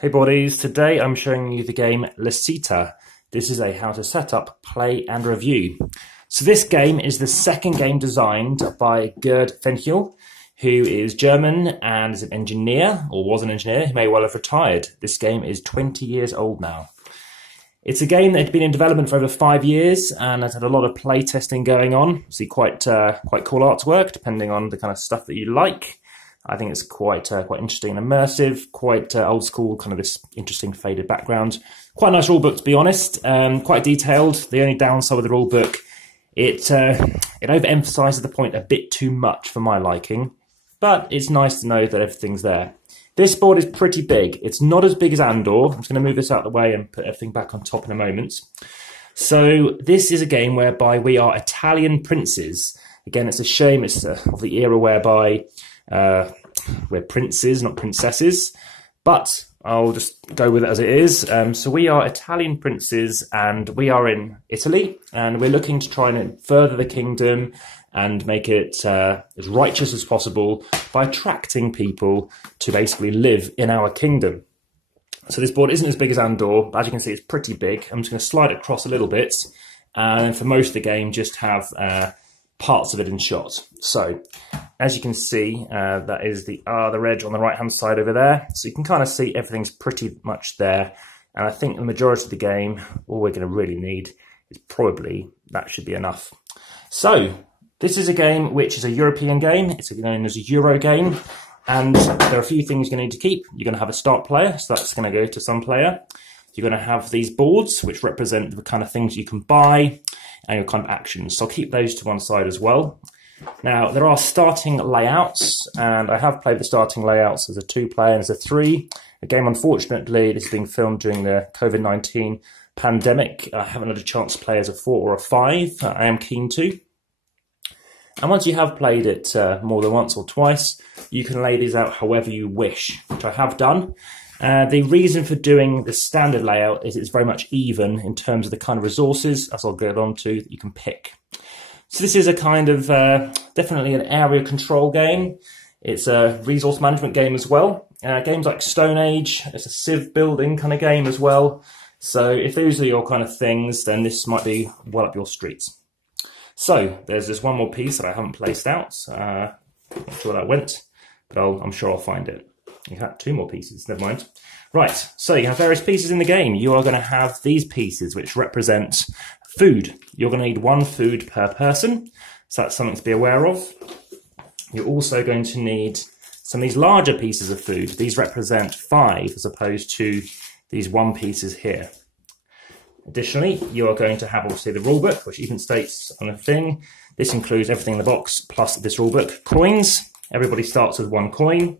Hey buddies, today I'm showing you the game Citta. This is a how to set up, play and review. So this game is the second game designed by Gerd Fenchel, who is German and is an engineer, or was an engineer. He may well have retired. This game is 20 years old now. It's a game that had been in development for over 5 years and has had a lot of play testing going on. See quite cool artwork, depending on the kind of stuff that you like. I think it's quite interesting and immersive, quite old school, kind of this interesting faded background. Quite a nice rule book, to be honest. Quite detailed. The only downside with the rule book, it overemphasises the point a bit too much for my liking, but it's nice to know that everything's there. This board is pretty big. It's not as big as Andor. I'm just going to move this out of the way and put everything back on top in a moment. So this is a game whereby we are Italian princes. Again, it's a shame it's of the era whereby we're princes, not princesses, but I'll just go with it as it is. So we are Italian princes and we are in Italy and we're looking to try and further the kingdom and make it as righteous as possible by attracting people to basically live in our kingdom. So this board isn't as big as Andor, but as you can see it's pretty big. I'm just going to slide it across a little bit and for most of the game just have parts of it in shot. So as you can see, that is the red on the right hand side over there. So you can kind of see everything's pretty much there. And I think the majority of the game, all we're going to really need is probably, that should be enough. So this is a game which is a European game. It's known as a Euro game. And there are a few things you're going to need to keep. You're going to have a start player, so that's going to go to some player. You're going to have these boards, which represent the kind of things you can buy and your kind of actions. So I'll keep those to one side as well. Now, there are starting layouts, and I have played the starting layouts as a 2-player and as a 3. The game, unfortunately, this is being filmed during the COVID-19 pandemic. I haven't had a chance to play as a 4 or a 5. I am keen to. And once you have played it more than once or twice, you can lay these out however you wish, which I have done. The reason for doing the standard layout is it's very much even in terms of the kind of resources, as I'll get on to, that you can pick. So this is a kind of definitely an area control game. It's a resource management game as well. Games like Stone Age, it's a civ building kind of game as well. So if those are your kind of things, then this might be well up your streets. So there's this one more piece that I haven't placed out. Not sure where that went, but I'm sure I'll find it. You have 2 more pieces, never mind. Right, so you have various pieces in the game. You are going to have these pieces which represent food. You're going to need 1 food per person, so that's something to be aware of. You're also going to need some of these larger pieces of food. These represent 5 as opposed to these 1 pieces here. Additionally, you are going to have obviously the rulebook, which even states on the thing. This includes everything in the box plus this rulebook. Coins. Everybody starts with 1 coin.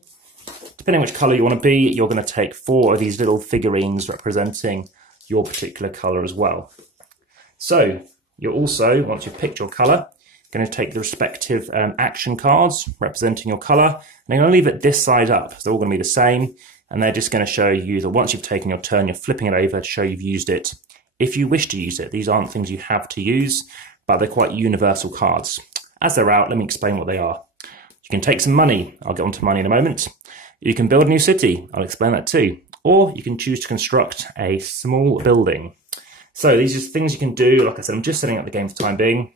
Depending on which colour you want to be, you're going to take 4 of these little figurines representing your particular colour as well. So you're also, once you've picked your colour, going to take the respective action cards representing your colour, and you're going to leave it this side up. So they're all going to be the same, and they're just going to show you that once you've taken your turn, you're flipping it over to show you've used it. If you wish to use it, these aren't things you have to use, but they're quite universal cards. As they're out, let me explain what they are. You can take some money. I'll get onto money in a moment. You can build a new city. I'll explain that too. Or you can choose to construct a small building. So these are things you can do. Like I said, I'm just setting up the game for the time being.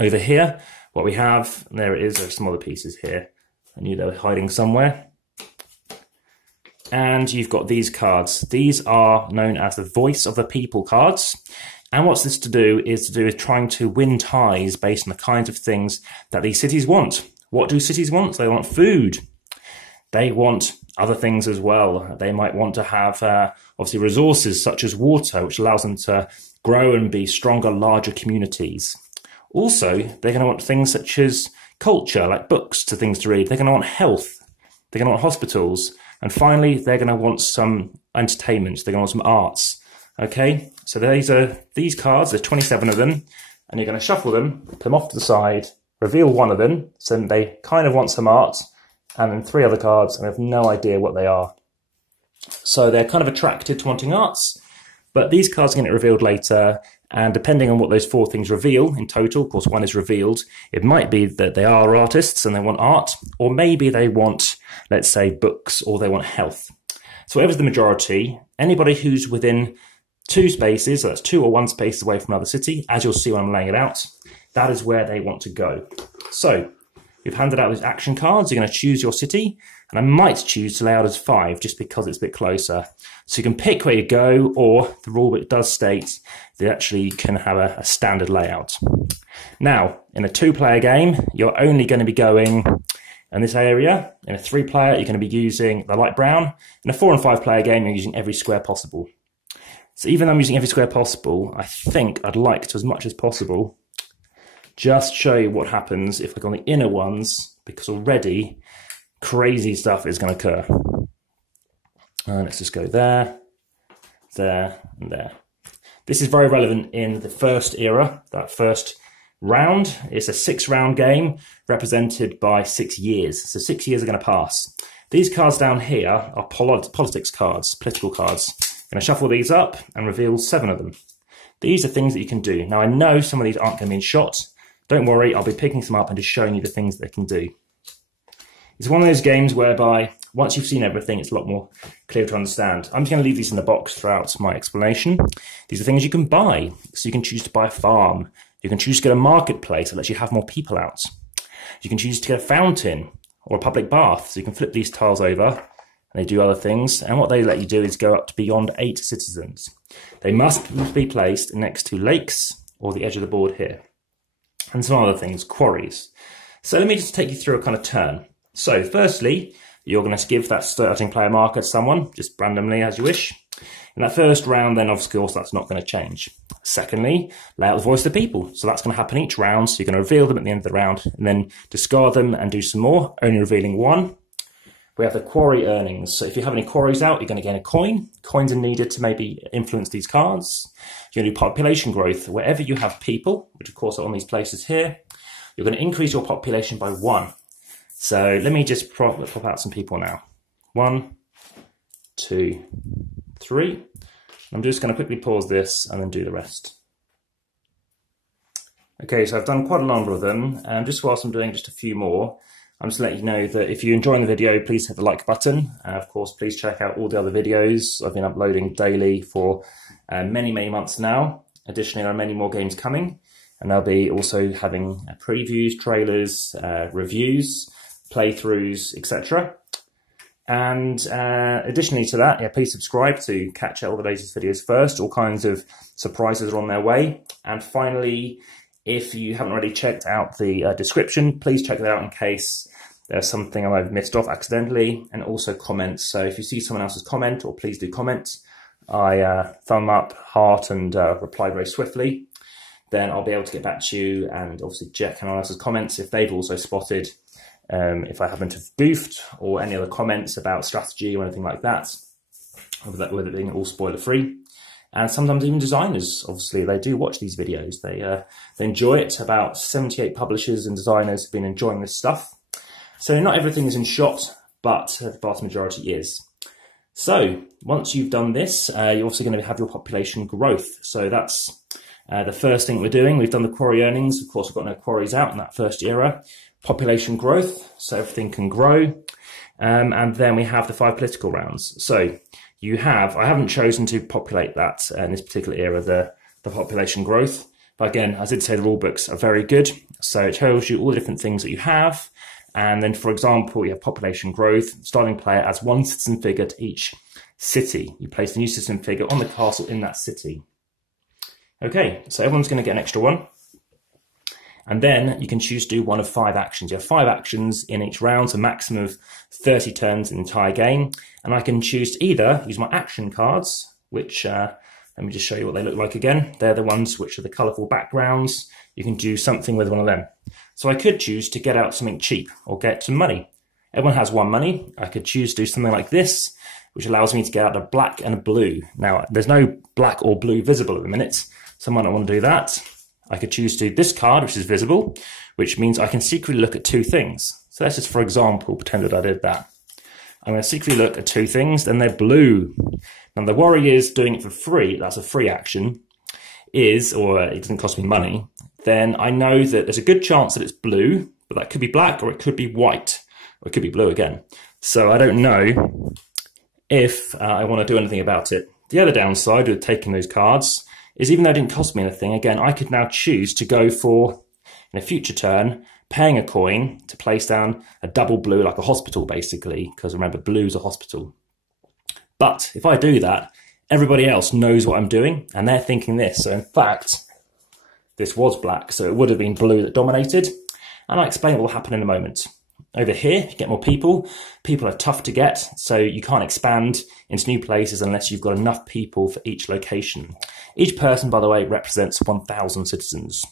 Over here, what we have, there it is, there's some other pieces here. I knew they were hiding somewhere. And you've got these cards. These are known as the Voice of the People cards. And what's this to do is to do with trying to win ties based on the kinds of things that these cities want. What do cities want? They want food. They want other things as well. They might want to have, obviously, resources such as water, which allows them to grow and be stronger, larger communities. Also, they're going to want things such as culture, like books, to things to read. They're going to want health. They're going to want hospitals. And finally, they're going to want some entertainment. They're going to want some arts. Okay, so these cards, there's 27 of them, and you're going to shuffle them, put them off to the side, reveal 1 of them, so they kind of want some art, and then 3 other cards, and I have no idea what they are. So they're kind of attracted to wanting arts, but these cards are going to get revealed later, and depending on what those 4 things reveal in total, of course 1 is revealed, it might be that they are artists and they want art, or maybe they want, let's say, books, or they want health. So whatever's the majority, anybody who's within 2 spaces, so that's 2 or 1 space away from another city, as you'll see when I'm laying it out, that is where they want to go. So we've handed out these action cards. You're going to choose your city, and I might choose to lay out as 5 just because it's a bit closer. So you can pick where you go, or the rulebook does state that actually you can have a standard layout. Now, in a 2-player game, you're only going to be going in this area. In a 3-player, you're going to be using the light brown. In a 4 and 5-player game, you're using every square possible. So even though I'm using every square possible, I think I'd like to, as much as possible, just show you what happens if I go on the inner ones, because already crazy stuff is going to occur. Let's just go there, there, and there. This is very relevant in the first era, that first round. It's a 6-round game represented by 6 years. So 6 years are going to pass. These cards down here are politics cards, political cards. I'm going to shuffle these up and reveal 7 of them. These are things that you can do. Now I know some of these aren't going to be in shot. Don't worry, I'll be picking some up and just showing you the things that they can do. It's one of those games whereby once you've seen everything, it's a lot more clear to understand. I'm just going to leave these in the box throughout my explanation. These are things you can buy. So you can choose to buy a farm. You can choose to get a marketplace that lets you have more people out. You can choose to get a fountain or a public bath. So you can flip these tiles over and they do other things. And what they let you do is go up to beyond 8 citizens. They must be placed next to lakes or the edge of the board here. And some other things, quarries. So let me just take you through a kind of turn. So firstly, you're going to give that starting player marker to someone, just randomly as you wish. In that first round, then of course that's not going to change. Secondly, lay out the voice of the people. So that's going to happen each round. So you're going to reveal them at the end of the round and then discard them and do some more, only revealing 1. We have the quarry earnings. So if you have any quarries out, you're going to gain a coin. Coins are needed to maybe influence these cards. You're going to do population growth. Wherever you have people, which of course are on these places here, you're going to increase your population by 1. So let me just pop out some people now. 1, 2, 3. I'm just going to quickly pause this and then do the rest. Okay, so I've done quite a number of them, and just whilst I'm doing just a few more, I'm just letting you know that if you're enjoying the video, please hit the like button. Of course, please check out all the other videos. I've been uploading daily for many months now. Additionally, there are many more games coming, and I'll be also having previews, trailers, reviews, playthroughs, etc. And additionally to that, please subscribe to catch all the latest videos first. All kinds of surprises are on their way. And finally, if you haven't already checked out the description, please check that out in case there's something I've missed off accidentally, and also comments. So if you see someone else's comment, or please do comment, I thumb up, heart, and reply very swiftly. Then I'll be able to get back to you and obviously check anyone else's comments if they've also spotted if I happen to have goofed, or any other comments about strategy or anything like that, with it being all spoiler free. And sometimes even designers, obviously, they do watch these videos. They enjoy it. About 78 publishers and designers have been enjoying this stuff. So not everything is in shot, but the vast majority is. So once you've done this, you're also going to have your population growth. So that's the first thing we're doing. We've done the quarry earnings. Of course, we've got no quarries out in that first era. Population growth, so everything can grow. And then we have the 5 political rounds. So you have, I haven't chosen to populate that in this particular era, the population growth. But again, as I did say, the rule books are very good. So it tells you all the different things that you have. And then, for example, you have population growth. Starting player adds 1 citizen figure to each city. You place the new citizen figure on the castle in that city. Okay, so everyone's going to get an extra 1. And then you can choose to do 1 of 5 actions. You have 5 actions in each round, so a maximum of 30 turns in the entire game. And I can choose to either use my action cards, which, let me just show you what they look like again. They're the ones which are the colourful backgrounds. You can do something with one of them. So I could choose to get out something cheap or get some money. Everyone has 1 money. I could choose to do something like this, which allows me to get out a black and a blue. Now, there's no black or blue visible at the minute, so I might not want to do that. I could choose to do this card, which is visible, which means I can secretly look at 2 things. So let's just, for example, pretend that I did that. I'm going to secretly look at 2 things, then they're blue. Now the worry is doing it for free, that's a free action, or it doesn't cost me money, then I know that there's a good chance that it's blue, but that could be black, or it could be white, or it could be blue again. So I don't know if I want to do anything about it. The other downside with taking those cards is even though it didn't cost me anything, again, I could now choose to go for, in a future turn, paying a coin to place down a double blue, like a hospital, basically, because remember, blue's a hospital. But if I do that, everybody else knows what I'm doing, and they're thinking this. So in fact, this was black, so it would have been blue that dominated. And I'll explain what will happen in a moment. Over here, you get more people. People are tough to get, so you can't expand into new places unless you've got enough people for each location. Each person, by the way, represents 1,000 citizens.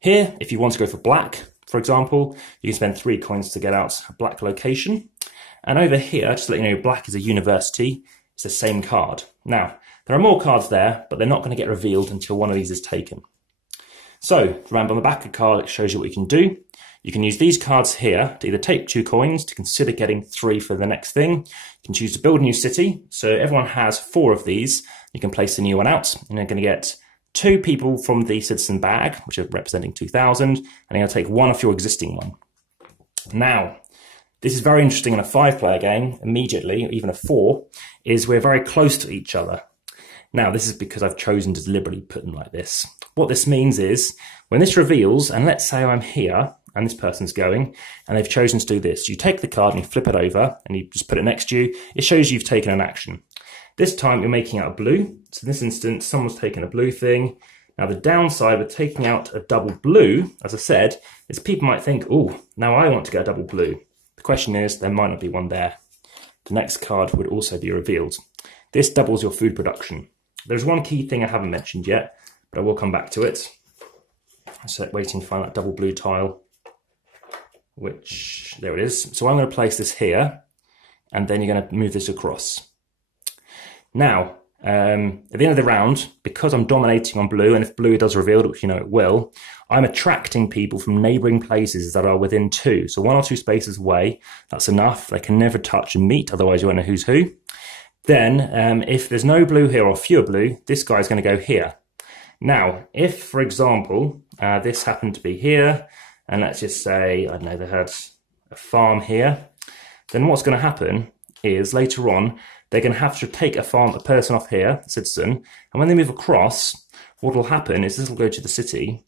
Here, if you want to go for black, for example, you can spend 3 coins to get out a black location. And over here, just to let you know, black is a university. It's the same card. Now, there are more cards there, but they're not going to get revealed until one of these is taken. So, remember on the back of the card, it shows you what you can do. You can use these cards here to either take 2 coins to consider getting 3 for the next thing. You can choose to build a new city. So everyone has 4 of these. You can place a new one out, and you're going to get 2 people from the citizen bag, which are representing 2,000, and you're going to take 1 off your existing one. Now, this is very interesting in a 5-player game, immediately, or even a 4, is we're very close to each other. Now, this is because I've chosen to deliberately put them like this. What this means is, when this reveals, and let's say I'm here, and this person's going, and they've chosen to do this. You take the card and you flip it over, and you just put it next to you. It shows you've taken an action. This time you're making out a blue. So in this instance, someone's taken a blue thing. Now the downside of taking out a double blue, as I said, is people might think, oh, now I want to get a double blue. The question is, there might not be one there. The next card would also be revealed. This doubles your food production. There's one key thing I haven't mentioned yet, but I will come back to it. So waiting to find that double blue tile. Which, there it is. So I'm going to place this here, and then you're going to move this across. Now, at the end of the round, because I'm dominating on blue, and if blue does reveal, which you know it will, I'm attracting people from neighbouring places that are within 2. So 1 or 2 spaces away, that's enough. They can never touch and meet, otherwise you won't know who's who. Then, if there's no blue here or fewer blue, this guy's going to go here. Now, if, for example, this happened to be here, and let's just say, I don't know, they had a farm here, then what's going to happen is later on, they're going to have to take a person off here, a citizen, and when they move across, what will happen is this will go to the city,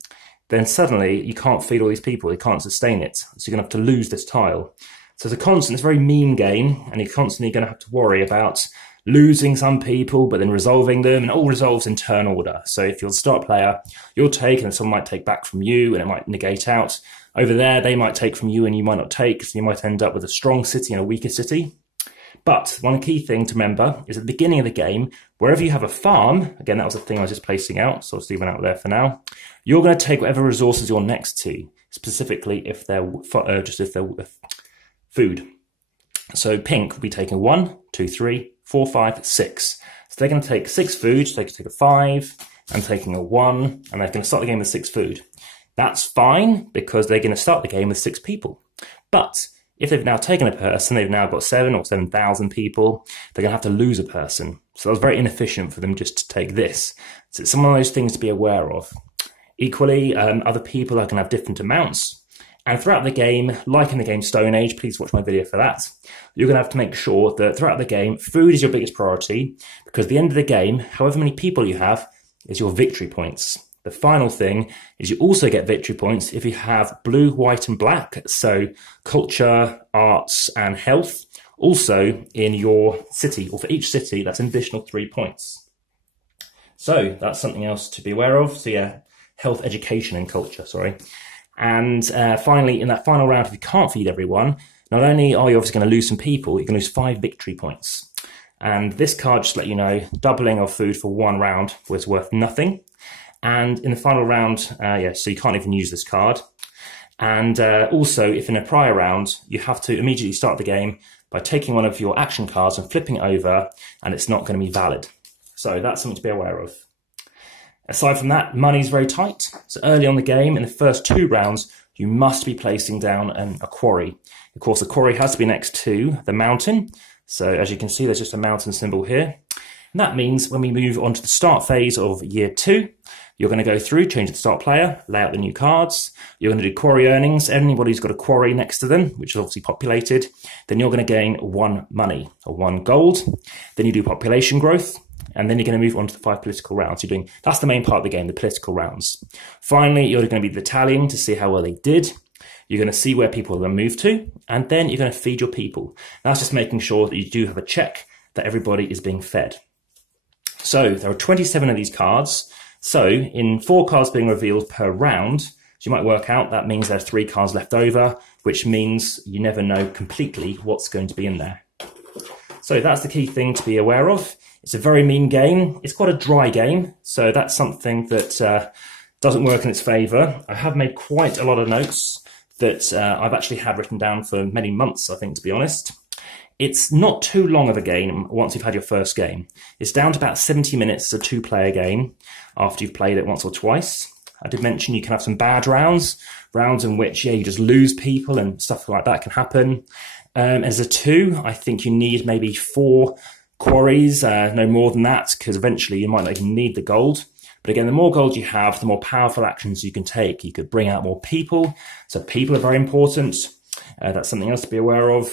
then suddenly you can't feed all these people, they can't sustain it, so you're going to have to lose this tile. So it's a very mean game, and you're constantly going to have to worry about losing some people, but then resolving them, and it all resolves in turn order. So if you're the start player, you'll take, and someone might take back from you, and it might negate out. Over there, they might take from you, and you might not take, so you might end up with a strong city and a weaker city. But one key thing to remember is at the beginning of the game, wherever you have a farm, again, that was the thing I was just placing out, so I'll just leave it out there for now, you're going to take whatever resources you're next to, specifically if they're food. So pink will be taking 1, 2, 3, 4, 5, 6. So they're going to take 6 food, so they can take a 5, and taking a 1, and they're going to start the game with 6 food. That's fine, because they're going to start the game with 6 people. But if they've now taken a person, they've now got 7 or 7,000 people, they're going to have to lose a person. So that's very inefficient for them just to take this. So it's some of those things to be aware of. Equally, other people are going to have different amounts. And throughout the game, like in the game Stone Age, please watch my video for that, you're going to have to make sure that throughout the game, food is your biggest priority, because at the end of the game, however many people you have is your victory points. The final thing is you also get victory points if you have blue, white and black, so culture, arts and health, also in your city, or for each city, that's an additional 3 points. So that's something else to be aware of. So yeah, health, education and culture, sorry. And finally, in that final round, if you can't feed everyone, not only are you obviously going to lose some people, you're going to lose 5 victory points. And this card, just to let you know, doubling of food for 1 round was worth nothing. And in the final round, so you can't even use this card. And also, if in a prior round, you have to immediately start the game by taking one of your action cards and flipping it over, and it's not going to be valid. So that's something to be aware of. Aside from that, money's very tight. So early on the game, in the first 2 rounds, you must be placing down a quarry. Of course, the quarry has to be next to the mountain. So as you can see, there's just a mountain symbol here. And that means when we move on to the start phase of year 2, you're going to go through, change the start player, lay out the new cards. You're going to do quarry earnings. Anybody who's got a quarry next to them, which is obviously populated, then you're going to gain 1 money or 1 gold. Then you do population growth, and then you're going to move on to the 5 political rounds. That's the main part of the game, the political rounds. Finally, you're going to be the tallying to see how well they did. You're going to see where people are going to move to, and then you're going to feed your people. That's just making sure that you do have a check that everybody is being fed. So there are 27 of these cards. So in 4 cards being revealed per round, so you might work out that means there's 3 cards left over, which means you never know completely what's going to be in there. So that's the key thing to be aware of. It's a very mean game. It's quite a dry game, so that's something that doesn't work in its favour. I have made quite a lot of notes that I've actually had written down for many months, I think, to be honest. It's not too long of a game once you've had your first game. It's down to about 70 minutes as a 2-player game after you've played it once or twice. I did mention you can have some bad rounds in which, you just lose people and stuff like that can happen. As a 2, I think you need maybe 4 quarries, no more than that, because eventually you might not even need the gold. But again, the more gold you have, the more powerful actions you can take. You could bring out more people, so people are very important. That's something else to be aware of.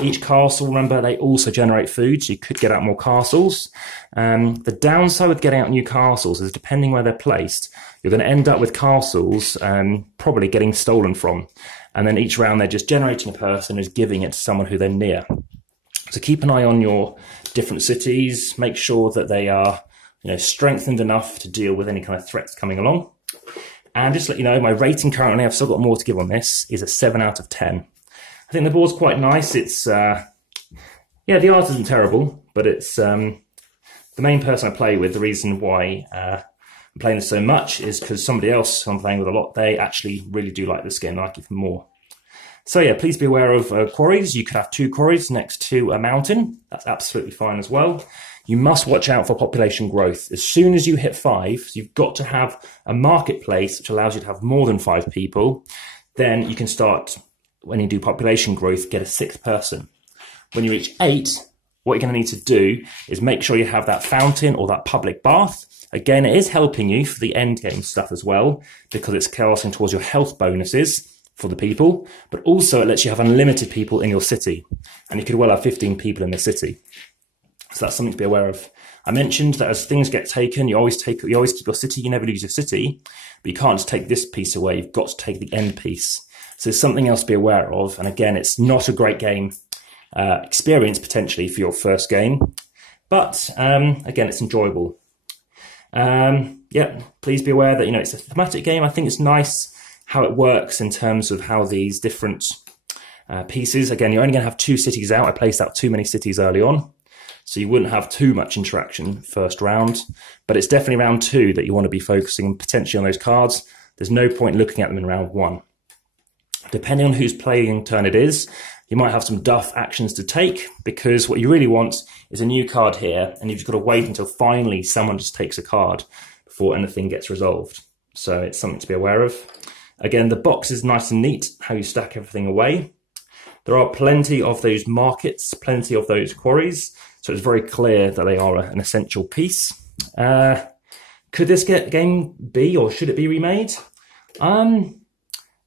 Each castle, remember, they also generate food, so you could get out more castles. The downside with getting out new castles is, depending where they're placed, you're going to end up with castles probably getting stolen from. And then each round they're just generating a person who's giving it to someone who they're near. So keep an eye on your different cities, make sure that they are strengthened enough to deal with any kind of threats coming along. And just to let you know, my rating currently, I've still got more to give on this, is a 7 out of 10. I think the board's quite nice. It's, the art isn't terrible, but it's the main person I play with. The reason why I'm playing this so much is because somebody else I'm playing with a lot, they actually really do like this game. I like it even more. So yeah, please be aware of quarries. You could have 2 quarries next to a mountain. That's absolutely fine as well. You must watch out for population growth. As soon as you hit 5, you've got to have a marketplace which allows you to have more than 5 people. Then you can start, when you do population growth, get a 6th person. When you reach 8, what you're going to need to do is make sure you have that fountain or that public bath. Again, it is helping you for the end game stuff as well, because it's casting towards your health bonuses for the people, but also it lets you have unlimited people in your city. And you could well have 15 people in the city. So that's something to be aware of. I mentioned that as things get taken, you always keep your city, you never lose your city, but you can't just take this piece away, you've got to take the end piece. So there's something else to be aware of. And again, it's not a great game experience potentially for your first game, but again, it's enjoyable. Please be aware that, it's a thematic game. I think it's nice how it works in terms of how these different pieces, again, you're only going to have 2 cities out. I placed out too many cities early on, so you wouldn't have too much interaction first round, but it's definitely round 2 that you want to be focusing potentially on those cards. There's no point looking at them in round 1. Depending on whose playing turn it is, you might have some duff actions to take, because what you really want is a new card here, and you've just got to wait until finally someone just takes a card before anything gets resolved. So it's something to be aware of. Again, the box is nice and neat, how you stack everything away. There are plenty of those markets, plenty of those quarries, so it's very clear that they are an essential piece. Could this game be, or should it be remade?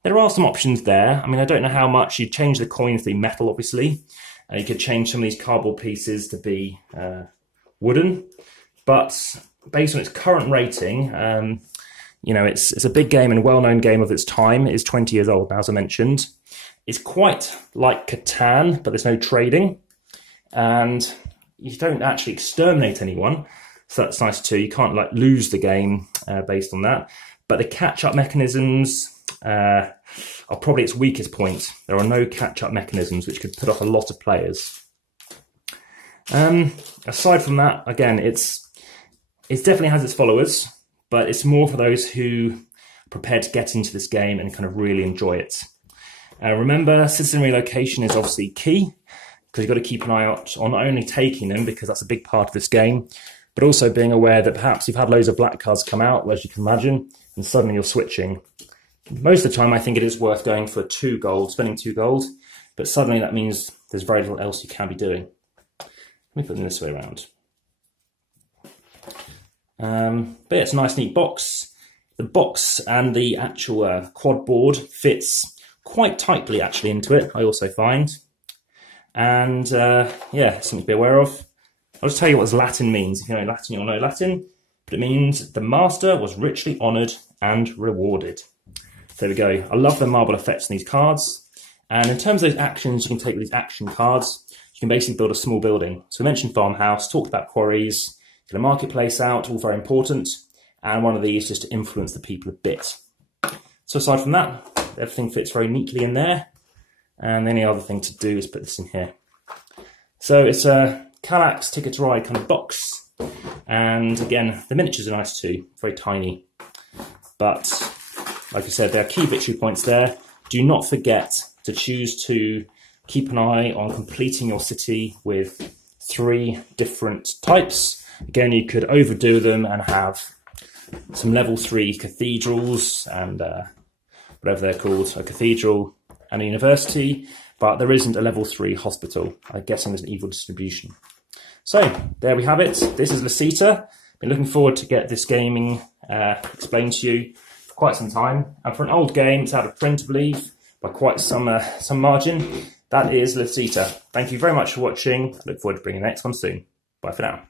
There are some options there. I mean, I don't know how much. You'd change the coins to be metal, obviously. You could change some of these cardboard pieces to be wooden. But based on its current rating, it's a big game and a well-known game of its time. It is 20 years old now, as I mentioned. It's quite like Catan, but there's no trading. And you don't actually exterminate anyone, so that's nice too. You can't lose the game based on that. But the catch-up mechanisms are probably its weakest point. There are no catch-up mechanisms, which could put off a lot of players. Aside from that, again, it definitely has its followers, but it's more for those who are prepared to get into this game and kind of really enjoy it. Remember, citizen relocation is obviously key, because you've got to keep an eye out on not only taking them, because that's a big part of this game, but also being aware that perhaps you've had loads of black cards come out, as you can imagine, and suddenly you're switching. Most of the time, I think it is worth going for 2 gold, spending 2 gold, but suddenly that means there's very little else you can be doing. Let me put them this way around. But yeah, it's a nice neat box. The box and the actual quad board fits quite tightly actually into it, I also find. And yeah, something to be aware of. I'll just tell you what Latin means. If you know Latin, you'll know Latin. But it means the master was richly honoured and rewarded. There we go. I love the marble effects in these cards. And in terms of those actions you can take with these action cards, you can basically build a small building. So we mentioned farmhouse, talked about quarries, get a marketplace out, all very important. And one of these just to influence the people a bit. So aside from that, everything fits very neatly in there. And the only other thing to do is put this in here. So it's a Kallax Ticket to Ride kind of box. And again, the miniatures are nice too, very tiny. But like I said, there are key victory points there. Do not forget to choose to keep an eye on completing your city with 3 different types. Again, you could overdo them and have some level 3 cathedrals and whatever they're called, a cathedral and a university, but there isn't a level 3 hospital. I'm guessing there's an equal distribution. So there we have it. This is Citta. Been looking forward to get this gaming explained to you for quite some time. And for an old game, it's out of print, I believe, by quite some margin. That is Citta. Thank you very much for watching. I look forward to bringing the next one soon. Bye for now.